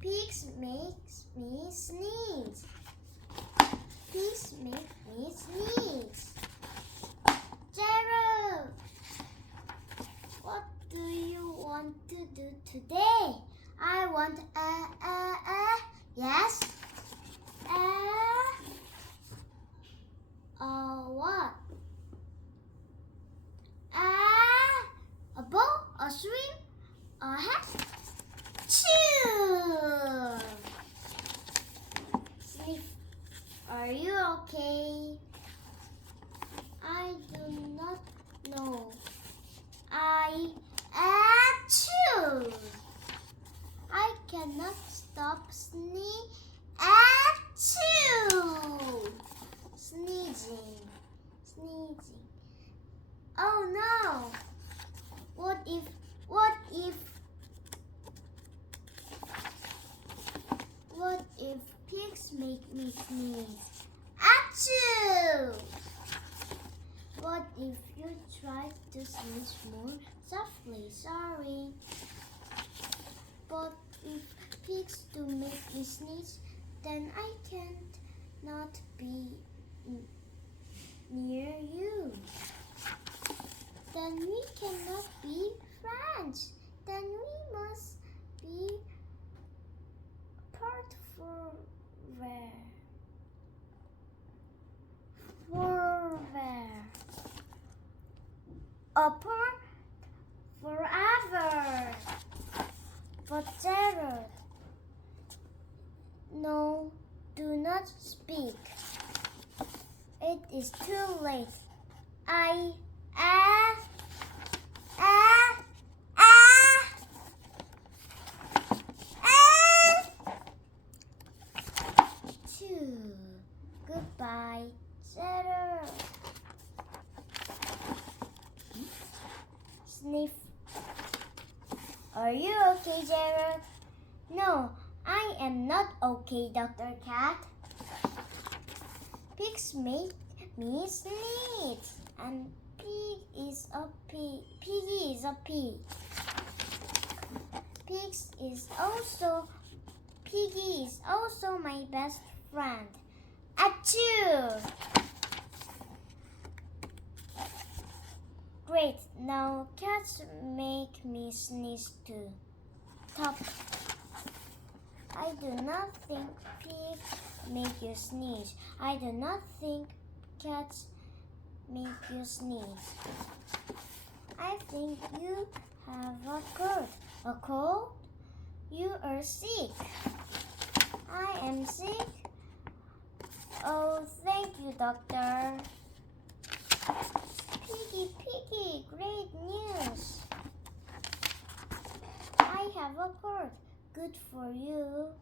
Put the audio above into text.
Pigs makes me sneeze. Pigs make me sneeze. Gerald, what do you want to do today? I want yes. What? A ball, a swing, a hat. Chew. Sniff. Are you okay? I do not know. Achoo! I cannot stop sneezing. Sneezing. Oh no! What if pigs make me sneeze? Achoo! What if you try to sneeze more softly? Sorry. But if pigs do make me sneeze, then I can't not be near you. Then we cannot be friends. Then we must be apart forever. Apart forever. But Gerald, no, do not speak. It is too late. Goodbye, Gerald. Sniff. Are you okay, Gerald? No, I am not okay, Dr. Cat. Pigs make me sneeze, and Piggy is a pig. Piggy is also my best friend. Achoo! Great, now cats make me sneeze too. Top. I do not think pigs make you sneeze. I do not think cats make you sneeze. I think you have a cold. A cold? You are sick. I am sick. Oh, thank you, doctor. Piggy, great news. I have a cold. Good for you.